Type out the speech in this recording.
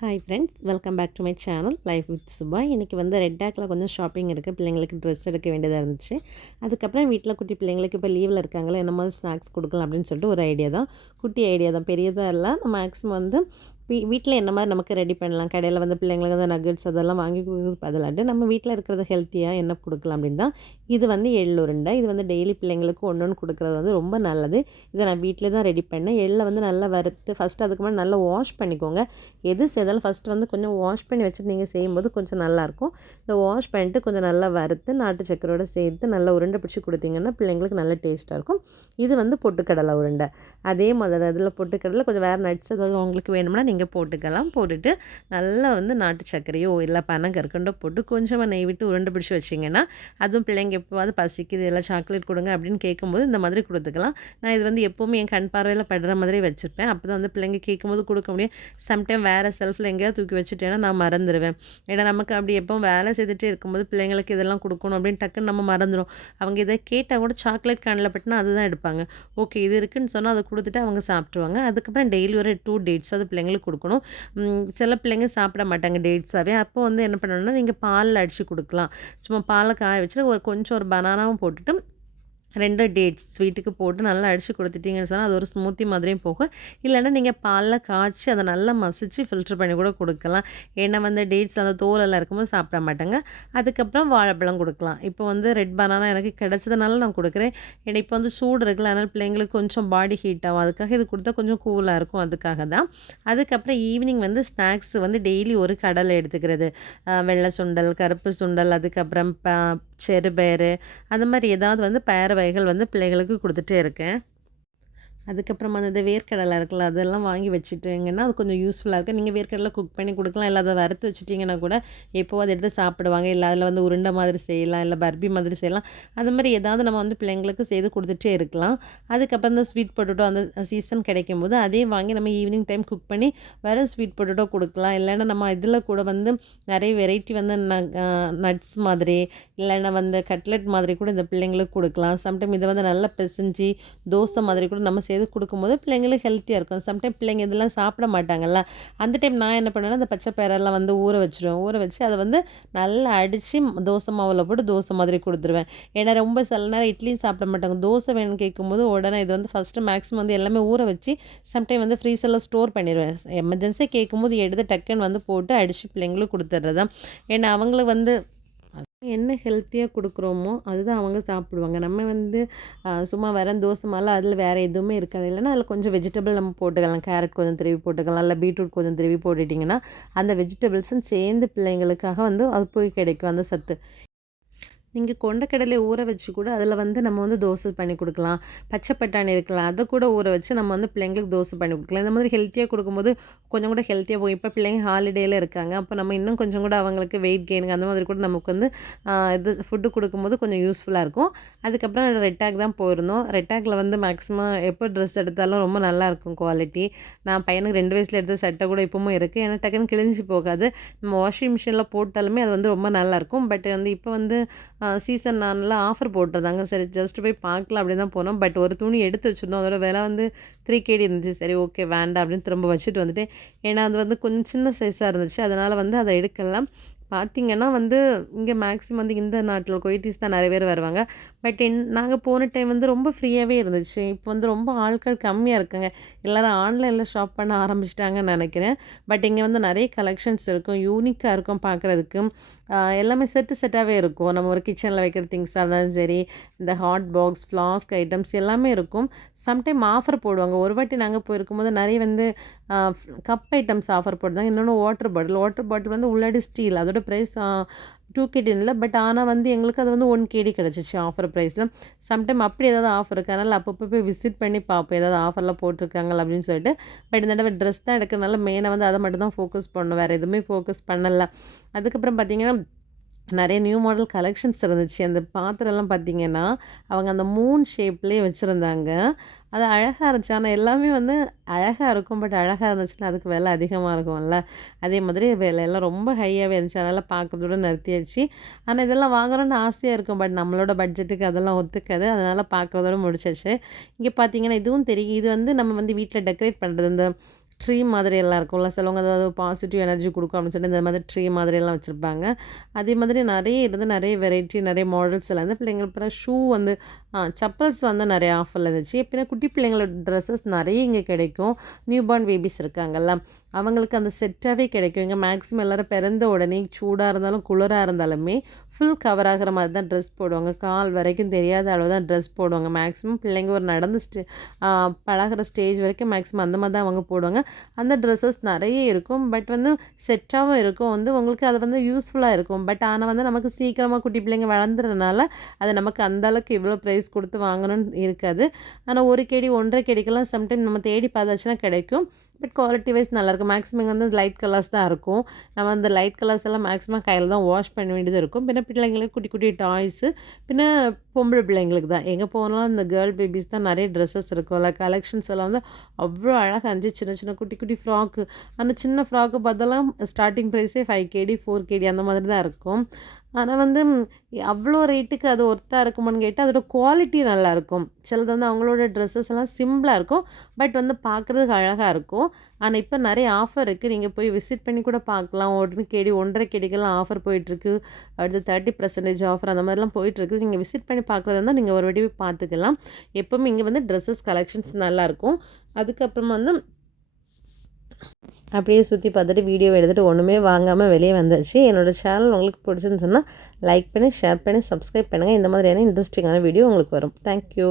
Hi friends, welcome back to my channel life with Subha. இன்றைக்கி வந்து red tackle கொஞ்சம் shopping இருக்குது. பிள்ளைங்களுக்கு ட்ரெஸ் எடுக்க வேண்டியதாக இருந்துச்சு. அதுக்கப்புறம் வீட்டில் குட்டி பிள்ளைங்களுக்கு இப்போ லீவில் இருக்காங்களே, என்ன மாதிரி ஸ்நாக்ஸ் கொடுக்கலாம் அப்படின்னு சொல்லிட்டு ஒரு ஐடியா தான். குட்டி ஐடியா தான், பெரியதாக இல்லை. மேக்ஸிமம் வந்து வீட்டில் என்ன மாதிரி நமக்கு ரெடி பண்ணலாம். கடையில் வந்து பிள்ளைங்களுக்கு அந்த நகட்ஸ் அதெல்லாம் வாங்கி கொடுக்குறது பதிலாட்டு நம்ம வீட்டில் இருக்கிறத ஹெல்த்தியாக என்ன கொடுக்கலாம் அப்படின்னு தான். இது வந்து எள் உருண்டை. இது வந்து டெய்லி பிள்ளைங்களுக்கு ஒன்று ஒன்று கொடுக்குறது வந்து ரொம்ப நல்லது. இதை நான் வீட்டில் தான் ரெடி பண்ணேன். எள்ளை வந்து நல்லா வறுத்து ஃபஸ்ட்டு அதுக்கு முன்னாடி நல்லா வாஷ் பண்ணிக்கோங்க. எது செய்தாலும் ஃபஸ்ட்டு வந்து கொஞ்சம் வாஷ் பண்ணி வச்சுட்டு நீங்கள் செய்யும்போது கொஞ்சம் நல்லாயிருக்கும். இந்த வாஷ் பண்ணிட்டு கொஞ்சம் நல்லா வறுத்து நாட்டு சக்கரோடு சேர்த்து நல்லா உருண்டை பிடிச்சி கொடுத்தீங்கன்னா பிள்ளைங்களுக்கு நல்ல டேஸ்ட்டாக இருக்கும். இது வந்து பொட்டுக்கடலை உருண்டை. அதே மாதிரி அதில் பொட்டுக்கடலை கொஞ்சம் வேறு நட்ஸ் ஏதாவது உங்களுக்கு வேணும்னா நீங்கள் போட்டுக்கலாம். போட்டுட்டு நல்லா வந்து நாட்டு சர்க்கரையோ இல்லை பனங்கற்கண்டோ போட்டு கொஞ்சமாக நெய் விட்டு உருண்டை பிடிச்சி வச்சிங்கன்னா, அதுவும் பிள்ளைங்க எப்போவாது பசிக்குது இல்லை சாக்லேட் கொடுங்க அப்படின்னு கேட்கும்போது இந்த மாதிரி கொடுத்துக்கலாம். நான் இது வந்து எப்போவுமே என் கண் பார்வையில் படுற மாதிரி வச்சுருப்பேன். அப்போ தான் வந்து பிள்ளைங்க கேட்கும்போது கொடுக்க முடியும். சம்டைம் வேறு செல்ஃபில் எங்கேயாவது தூக்கி வச்சுட்டேன்னா நான் மறந்துடுவேன். ஏன்னா நமக்கு அப்படி எப்போ வேலை செய்துகிட்டே இருக்கும்போது பிள்ளைங்களுக்கு இதெல்லாம் கொடுக்கணும் அப்படின்னு டக்குன்னு நம்ம மறந்துடும். அவங்க இதை கேட்டால் கூட சாக்லேட் கண்ணில் பட்டுனா அதுதான் எடுப்பாங்க. ஓகே இது இருக்குதுன்னு சொன்னால் அதை கொடுத்துட்டு அவங்க சாப்பிட்ருவாங்க. அதுக்கப்புறம் டெய்லி ஒரு 2 டேட்ஸ் அது பிள்ளைங்களுக்கு கொடுக்கணும். சில பிள்ளைங்க சாப்பிட மாட்டாங்க டேட்ஸாகவே. அப்போ வந்து என்ன பண்ணணும்னா நீங்கள் பாலில் அடித்து கொடுக்கலாம். சும்மா பாலை காய வச்சுட்டு கொஞ்சம் ஒரு பனானாவும் போட்டுட்டு 2 டேட்ஸ் ஸ்வீட்டுக்கு போட்டு நல்லா அடித்து கொடுத்துட்டிங்கன்னு சொன்னால் அது ஒரு ஸ்மூத்தி மாதிரியும் போகும். இல்லைன்னா நீங்கள் பாலில் காய்ச்சி அதை நல்லா மசிச்சு ஃபில்ட்ரு பண்ணி கூட கொடுக்கலாம். ஏன்னா வந்து டேட்ஸ் அந்த தோலெல்லாம் இருக்கும்போது சாப்பிட மாட்டாங்க. அதுக்கப்புறம் வாழைப்பழம் கொடுக்கலாம். இப்போ வந்து ரெட் பனானா எனக்கு கிடச்சதுனால நான் கொடுக்குறேன். ஏன்னா இப்போ வந்து சூடு இருக்குல்ல, அதனால் பிள்ளைங்களுக்கு கொஞ்சம் பாடி ஹீட் ஆகும். அதுக்காக இது கொடுத்தா கொஞ்சம் கூலாக இருக்கும், அதுக்காக தான். அதுக்கப்புறம் ஈவினிங் வந்து ஸ்நாக்ஸ் வந்து டெய்லி ஒரு கடலை எடுத்துக்கிறது. வெள்ளை சுண்டல், கருப்பு சுண்டல், அதுக்கப்புறம் செறுபயறு, அந்த மாதிரி ஏதாவது வந்து பயறு வகைகள் வந்து பிள்ளைகளுக்கு கொடுத்துட்டே இருக்கேன். அதுக்கப்புறமா அந்த வேர்க்கடலை இருக்குல்ல, அதெல்லாம் வாங்கி வச்சுட்டிங்கன்னா அது கொஞ்சம் யூஸ்ஃபுல்லாக இருக்குது. நீங்கள் வேர்க்கடலை குக் பண்ணி கொடுக்கலாம். இல்லை அதை வறுத்து வச்சுட்டிங்கன்னா கூட எப்போது அதை எடுத்து சாப்பிடுவாங்க. இல்லை அதில் வந்து உருண்டை மாதிரி செய்யலாம், இல்லை பர்பி மாதிரி செய்யலாம். அது மாதிரி ஏதாவது நம்ம வந்து பிள்ளைங்களுக்கு செய்து கொடுத்துட்டே இருக்கலாம். அதுக்கப்புறம் இந்த ஸ்வீட் பொட்டேட்டோ அந்த சீசன் கிடைக்கும்போது அதே வாங்கி நம்ம ஈவினிங் டைம் குக் பண்ணி வெறும் ஸ்வீட் பொட்டேட்டோ கொடுக்கலாம். இல்லைன்னா நம்ம இதில் கூட வந்து நிறைய வெரைட்டி வந்து நட்ஸ் மாதிரி இல்லைன்னா வந்து கட்லெட் மாதிரி கூட இந்த பிள்ளைங்களுக்கு கொடுக்கலாம். சம்டைம் இதை வந்து நல்லா பிசைஞ்சு தோசை மாதிரி கூட நம்ம செய்து கொடுக்கும்போது பிள்ளைங்களுக்கு ஹெல்த்தியாக இருக்கும். சம்டைம் பிள்ளைங்க இதெல்லாம் சாப்பிட மாட்டாங்கல்ல, அந்த டைம் நான் என்ன பண்ணுவேன்னா அந்த பச்சை பயிரெல்லாம் வந்து ஊற வச்சுருவேன். ஊற வச்சு அதை வந்து நல்லா அடித்து தோசை மாவில் போட்டு தோசை மாதிரி கொடுத்துருவேன். ஏன்னா ரொம்ப சில நேரம் இட்லியும் சாப்பிட மாட்டாங்க. தோசை வேணும்னு கேட்கும்போது உடனே இது வந்து ஃபஸ்ட்டு மேக்ஸிமம் வந்து எல்லாமே ஊற வச்சு சம்டைம் வந்து ஃப்ரீசரில் ஸ்டோர் பண்ணிடுவேன். எமர்ஜென்சியாக கேட்கும்போது எடுத்து டக்குன்னு வந்து போட்டு அடித்து பிள்ளைங்களுக்கு கொடுத்துட்றது தான். ஏன்னா அவங்களுக்கு வந்து என்ன ஹெல்த்தியாக கொடுக்குறோமோ அதுதான் அவங்க சாப்பிடுவாங்க. நம்ம வந்து சும்மா வெறும் தோசை மாவில் அதில் வேறு எதுவுமே இருக்காது. இல்லைன்னா அதில் கொஞ்சம் வெஜிடபிள் நம்ம போட்டுக்கலாம். கேரட் கொஞ்சம் திருவி போட்டுக்கலாம், இல்லை பீட்ரூட் கொஞ்சம் திருவி போட்டுட்டிங்கன்னா அந்த வெஜிடபிள்ஸும் சேர்ந்து பிள்ளைங்களுக்காக வந்து அது போய் கிடைக்கும் அந்த சத்து. நீங்கள் கொண்டக்கடலை ஊற வச்சு கூட அதில் வந்து நம்ம வந்து தோசை பண்ணி கொடுக்கலாம். பச்சை பட்டாணி இருக்கலாம், அதை கூட ஊற வச்சு நம்ம வந்து பிள்ளைங்களுக்கு தோசை பண்ணி கொடுக்கலாம். இந்த மாதிரி ஹெல்த்தியாக கொடுக்கும்போது கொஞ்சம் கூட ஹெல்த்தியாக போகும். இப்போ பிள்ளைங்க ஹாலிடேயில் இருக்காங்க, அப்போ நம்ம இன்னும் கொஞ்சம் கூட அவங்களுக்கு வெயிட் கெயினுங்க அந்த மாதிரி கூட நமக்கு வந்து இது ஃபுட்டு கொடுக்கும்போது கொஞ்சம் யூஸ்ஃபுல்லாக இருக்கும். அதுக்கப்புறம் ரெட்டாக் தான் போயிருந்தோம். ரெட்டாக்கில் வந்து மேக்ஸிமம் எப்போ ட்ரெஸ் எடுத்தாலும் ரொம்ப நல்லாயிருக்கும் குவாலிட்டி. நான் பையனுக்கு 2 வயசில் எடுத்த சட்டை கூட இப்போவும் இருக்குது. ஏன்னா டக்குன்னு கிழிஞ்சு போகாது. நம்ம வாஷிங் மிஷினில் போட்டாலுமே அது வந்து ரொம்ப நல்லாயிருக்கும். பட் வந்து இப்போ வந்து சீசன் நான்லாம் ஆஃபர் போட்டிருந்தாங்க. சரி ஜஸ்ட் போய் பார்க்கலாம் அப்படின்னு தான் போனோம். பட் ஒரு துணி எடுத்து வச்சுருந்தோம். அதோட விலை வந்து 3 KD இருந்துச்சு. சரி ஓகே வேண்டாம் அப்படின்னு திரும்ப வச்சுட்டு வந்துட்டேன். ஏன்னா அது வந்து கொஞ்சம் சின்ன சைஸாக இருந்துச்சு. அதனால் வந்து அதை எடுக்கலாம். பார்த்திங்கன்னா வந்து இங்கே மேக்ஸிமம் வந்து இந்த நாட்டில் குவைட்டீஸ் தான் நிறைய பேர் வருவாங்க. பட் நாங்கள் போன டைம் வந்து ரொம்ப ஃப்ரீயாகவே இருந்துச்சு. இப்போ வந்து ரொம்ப ஆட்கள் கம்மியாக இருக்காங்க. எல்லோரும் ஆன்லைனில் ஷாப் பண்ண ஆரம்பிச்சிட்டாங்கன்னு நினைக்கிறேன். பட் இங்கே வந்து நிறைய கலெக்ஷன்ஸ் இருக்கும், யூனிக்காக இருக்கும் பார்க்குறதுக்கு. எல்லாமே செட்டாகவே இருக்கும். நம்ம ஒரு கிச்சனில் வைக்கிற திங்ஸாக இருந்தாலும் சரி, இந்த ஹாட் பாக்ஸ், ஃப்ளாஸ்க் ஐட்டம்ஸ் எல்லாமே இருக்கும். சம்டைம் ஆஃபர் போடுவாங்க. ஒரு வாட்டி நாங்கள் போயிருக்கும்போது நிறைய வந்து கப் ஐட்டம்ஸ் ஆஃபர் போட்டாங்க. இன்னொன்று வாட்டர் பாட்டில் வந்து உள்ளாடி ஸ்டீல், அதோட ப்ரைஸ் 2 KD இல்லை. பட் ஆனால் வந்து எங்களுக்கு அது வந்து 1 KD கிடச்சிச்சு ஆஃபர் ப்ரைஸில். சம்டைம் அப்படி ஏதாவது ஆஃபர் இருக்குது, அதனால் அப்பப்போ போய் விசிட் பண்ணி பார்ப்போம் ஏதாவது ஆஃபரில் போட்டிருக்காங்களா அப்படின்னு சொல்லிட்டு. பட் இந்த தடவை ட்ரெஸ் தான் எடுக்கிறனால மெயினாக வந்து அதை மட்டும் தான் ஃபோக்கஸ் பண்ணணும், வேறு எதுவுமே ஃபோக்கஸ் பண்ணலை. அதுக்கப்புறம் பார்த்திங்கன்னா நிறைய நியூ மாடல் கலெக்ஷன்ஸ் இருந்துச்சு. அந்த பாத்திரம்லாம் பார்த்திங்கன்னா அவங்க அந்த மூன் ஷேப்லேயே வச்சுருந்தாங்க. அது அழகாக இருந்துச்சு. ஆனால் எல்லாமே வந்து அழகாக இருக்கும். பட் அழகாக இருந்துச்சுன்னா அதுக்கு விலை அதிகமாக இருக்கும்ல. அதே மாதிரி விலையெல்லாம் ரொம்ப ஹையாகவே இருந்துச்சு. அதனால் பார்க்கறதோட நிறுத்தியாச்சு. ஆனால் இதெல்லாம் வாங்கணும்னு ஆசையாக இருக்கும். பட் நம்மளோட பட்ஜெட்டுக்கு அதெல்லாம் ஒத்துக்காது. அதனால் பார்க்குறதோட முடிச்சாச்சு. இங்கே பார்த்திங்கன்னா இதுவும் தெரியும். இது வந்து நம்ம வந்து வீட்டில் டெக்கரேட் பண்ணுறது. இந்த ட்ரீ மாதிரியெல்லாம் இருக்கும்ல, சிலவங்க அதாவது பாசிட்டிவ் எனர்ஜி கொடுக்கும் அப்படின்னு சொல்லி இந்த மாதிரி ட்ரீ மாதிரியெல்லாம் வச்சுருப்பாங்க. அதே மாதிரி நிறைய இருந்து நிறைய வெரைட்டி நிறைய மாடல்ஸ் எல்லாம் வந்து பிள்ளைங்களுக்கு அப்புறம் ஷூ வந்து செப்பல்ஸ் வந்து நிறைய ஆஃபரில் இருந்துச்சு. பின்ன குட்டி பிள்ளைங்களோட ட்ரெஸ்ஸஸ் நிறைய இங்கே கிடைக்கும். நியூ பார்ன் பேபிஸ் இருக்காங்கல்ல, அவங்களுக்கு அந்த செட்டாகவே கிடைக்கும். இங்கே மேக்ஸிமம் எல்லோரும் பிறந்த உடனே சூடாக இருந்தாலும் குளிராக இருந்தாலுமே ஃபுல் கவர் ஆகிற மாதிரி தான் ட்ரெஸ் போடுவாங்க. கால் வரைக்கும் தெரியாத அளவு தான் ட்ரெஸ் போடுவாங்க. மேக்ஸிமம் பிள்ளைங்க ஒரு நடந்து பழகிற ஸ்டேஜ் வரைக்கும் மேக்ஸிமம் அந்த மாதிரி தான் அவங்க போடுவாங்க. அந்த ட்ரெஸ்ஸஸ் நிறைய இருக்கும். பட் வந்து செட்டாகவும் இருக்கும். வந்து உங்களுக்கு அது வந்து யூஸ்ஃபுல்லாக இருக்கும். பட் ஆனால் வந்து நமக்கு சீக்கிரமாக குட்டி பிள்ளைங்க வளர்ந்துறதுனால அது நமக்கு அந்தளவுக்கு இவ்வளோ ப்ரைஸ் கொடுத்து வாங்கணும்னு இருக்காது. ஆனால் 1 கேடி 1.5 கேடிக்கெல்லாம் சம்டைம் நம்ம தேடி பார்த்தாச்சுன்னா கிடைக்கும். பட் குவாலிட்டி வைஸ் நல்லாயிருக்கும். மேக்ஸிமம் இங்கே வந்து லைட் கலர்ஸ் தான் இருக்கும். நம்ம அந்த லைட் கலர்ஸ் எல்லாம் மேக்ஸிமம் கையில் தான் வாஷ் பண்ண வேண்டியது இருக்கும். பின்ன பிள்ளைங்களுக்கு குட்டி குட்டி டாய்ஸு, பின்ன பொம்பளை பிள்ளைங்களுக்கு தான் எங்கே போனாலும் இந்த கேர்ள் பேபிஸ் தான் நிறைய ட்ரெஸ்ஸஸ் இருக்கும்ல. கலெக்ஷன்ஸ் எல்லாம் வந்து அவ்வளோ அழகாக இருந்துச்சு. சின்ன சின்ன குட்டி குட்டி ஃப்ராக்கு, அந்த சின்ன ஃப்ராக்கு பார்த்தாலும் ஸ்டார்டிங் ப்ரைஸே 5 கேடி 4 கேடி அந்த மாதிரி தான் இருக்கும். ஆனால் வந்து அவ்வளோ ரேட்டுக்கு அது ஒர்த்தாக இருக்குமான்னு கேட்டால் அதோட குவாலிட்டி நல்லாயிருக்கும். சிலது வந்து அவங்களோட ட்ரெஸ்ஸஸ் எல்லாம் சிம்பிளாக இருக்கும். பட் வந்து பார்க்குறதுக்கு அழகாக இருக்கும். ஆனால் இப்போ நிறைய ஆஃபர் இருக்குது. நீங்கள் போய் விசிட் பண்ணி கூட பார்க்கலாம். 1 கேடி 1.5 கேடிக்கெல்லாம் ஆஃபர் போயிட்டுருக்கு. அடுத்து 30% ஆஃபர் அந்த மாதிரிலாம் போயிட்டுருக்கு. நீங்கள் விசிட் பண்ணி பார்க்குறதா இருந்தால் நீங்கள் ஒரு வாட்டி போய் பார்த்துக்கலாம். எப்போவுமே இங்கே வந்து ட்ரெஸ்ஸஸ் கலெக்ஷன்ஸ் நல்லாயிருக்கும். அதுக்கப்புறமா வந்து அப்படியே சுற்றி பார்த்துட்டு வீடியோ எடுத்துகிட்டு ஒன்றுமே வாங்காமல் வெளியே வந்துச்சு. என்னோடய சேனல் உங்களுக்கு பிடிச்சுன்னு சொன்னால் லைக் பண்ணி, ஷேர் பண்ணி, சப்ஸ்கிரைப் பண்ணுங்கள். இந்த மாதிரியான இன்ட்ரெஸ்டிங்கான வீடியோ உங்களுக்கு வரும். தேங்க்யூ.